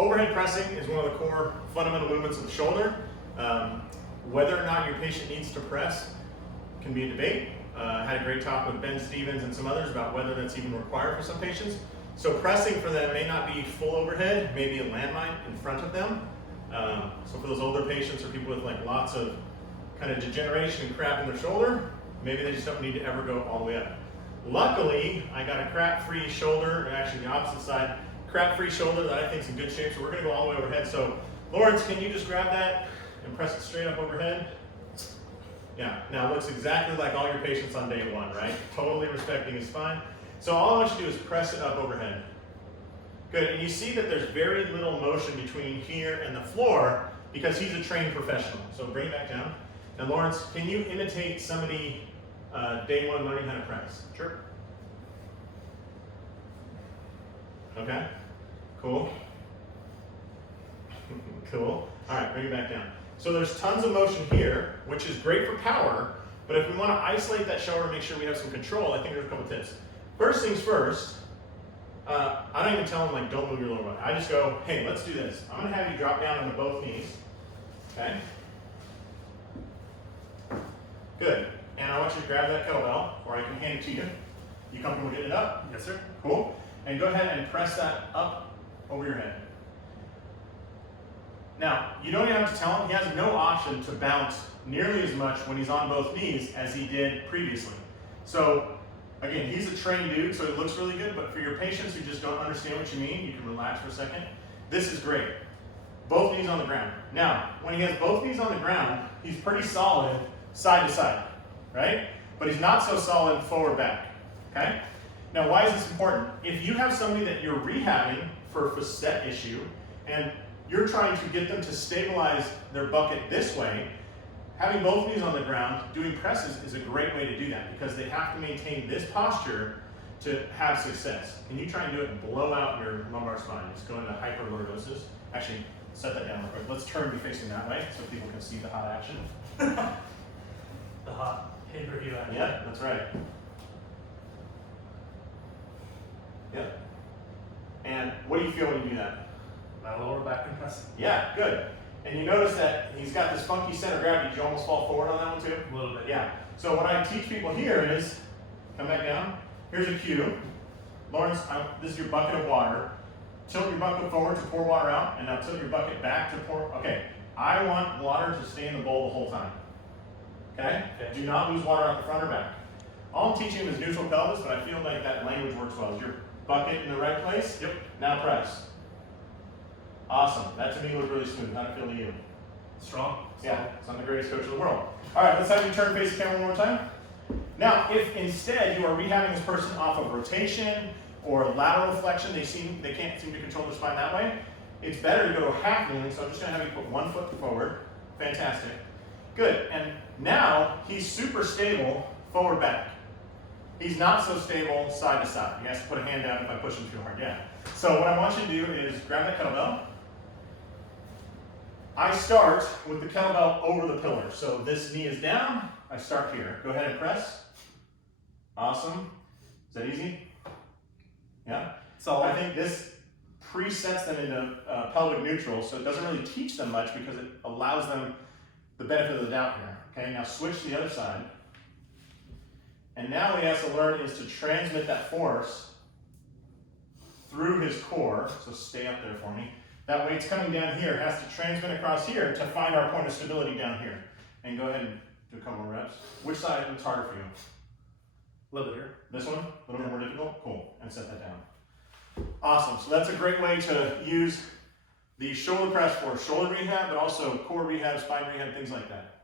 overhead pressing is one of the core fundamental movements of the shoulder. Whether or not your patient needs to press can be a debate. I had a great talk with Ben Stevens and some others about whether that's even required for some patients. So pressing for them may not be full overhead, maybe a landmine in front of them. So for those older patients or people with like lots of kind of degeneration and crap in their shoulder, maybe they just don't need to ever go all the way up. Luckily, I got a crap-free shoulder, or actually the opposite side, crap-free shoulder that I think is in good shape, so we're gonna go all the way overhead. So Lawrence, can you just grab that and press it straight up overhead? Yeah, now it looks exactly like all your patients on day one, right? Totally respecting his spine. So all I want you to do is press it up overhead. Good, and you see that there's very little motion between here and the floor because he's a trained professional. So bring it back down. Now Lawrence, can you imitate somebody day one learning how to press? Sure. Okay, cool. Cool. All right, bring it back down. So there's tons of motion here, which is great for power, but if we want to isolate that shoulder and make sure we have some control, I think there's a couple tips. First things first, I don't even tell them like, don't move your lower body. I just go, hey, let's do this. I'm gonna have you drop down onto both knees, okay? Good, and I want you to grab that kettlebell, or I can hand it to you. You comfortable getting it up? Yes, sir. Cool, and go ahead and press that up over your head. Now, you don't even have to tell him, he has no option to bounce nearly as much when he's on both knees as he did previously. So, again, he's a trained dude, so it looks really good, but for your patients who just don't understand what you mean, you can relax for a second. This is great. Both knees on the ground. Now, when he has both knees on the ground, he's pretty solid side to side, right? But he's not so solid forward back, okay? Now, why is this important? If you have somebody that you're rehabbing for a facet issue, and you're trying to get them to stabilize their bucket this way, having both knees on the ground, doing presses is a great way to do that because they have to maintain this posture to have success. Can you try and do it and blow out your lumbar spine? Just go into hyperlordosis. Actually, set that down real quick. Let's turn and be facing that way so people can see the hot action. The hot pay-per-view action. Yeah, that's right. Yep. And what do you feel when you do that? My lower back compressing. Yeah, good. And you notice that he's got this funky center of gravity. Did you almost fall forward on that one too? A little bit. Yeah. So what I teach people here is, come back down. Here's a cue. Lawrence, this is your bucket of water. Tilt your bucket forward to pour water out, and now tilt your bucket back to pour. Okay, I want water to stay in the bowl the whole time. Okay? Do not lose water out the front or back. All I'm teaching him is neutral pelvis, but I feel like that language works well. Is your bucket in the right place? Yep. Now press. Awesome. That to me looked really smooth. How'd it feel to you? Strong. Yeah, so I'm the greatest coach in the world. All right, let's have you turn face the camera one more time. Now, if instead you are rehabbing this person off of rotation or lateral flexion, they can't seem to control their spine that way, it's better to go to a half kneeling, so I'm just gonna have you put one foot forward. Fantastic. Good, and now he's super stable forward back. He's not so stable side to side. He has to put a hand down if I push him too hard, yeah. So what I want you to do is grab that kettlebell. I start with the kettlebell over the pillar. So this knee is down, I start here. Go ahead and press. Awesome. Is that easy? Yeah? So I think this presets them into pelvic neutral, so it doesn't really teach them much because it allows them the benefit of the doubt here. Okay, now switch to the other side. And now what he has to learn is to transmit that force through his core. So stay up there for me. That way it's coming down here, it has to transmit across here to find our point of stability down here. And go ahead and do a couple more reps. Which side is harder for you? a little bit here. This one? A little bit more difficult? Cool. And set that down. Awesome. So that's a great way to use the shoulder press for shoulder rehab, but also core rehab, spine rehab, things like that.